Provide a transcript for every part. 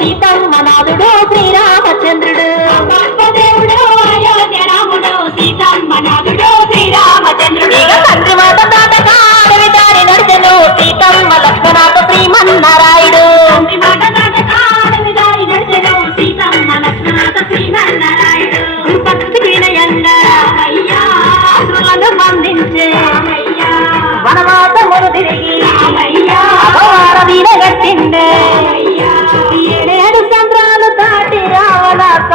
సీతమ్మ నాదుడు శ్రీరామచంద్రుడు. దేవుడు అయోధ్య రాముడు సీతమ్మ నాదుడు శ్రీరామచంద్రుడు తండ్రిమాత తాత కారవి దారి నడిచెను సీతమ్మ లక్ష్మణాత శ్రీమన్నారాయుడు. తండ్రిమాత తాత కారవి దారి నడిచెను సీతమ్మ తిరిగి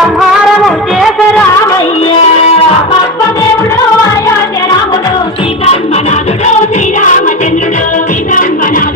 సంహారము చేసే రామయ్య పద్మదేవుడు అయోధ్య రాముడు సీతమ్మనాథుడు శ్రీరామచంద్రుడు సీతమ్మనాథుడు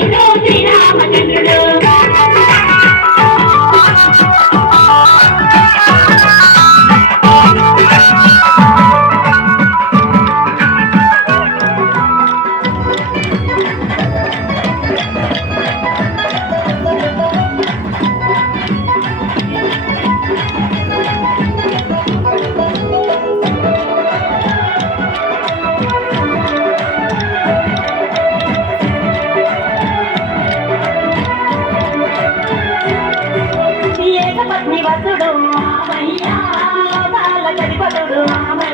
బాలకవిపతుడు రామయ్య బాలకవిపతుడు రామయ్య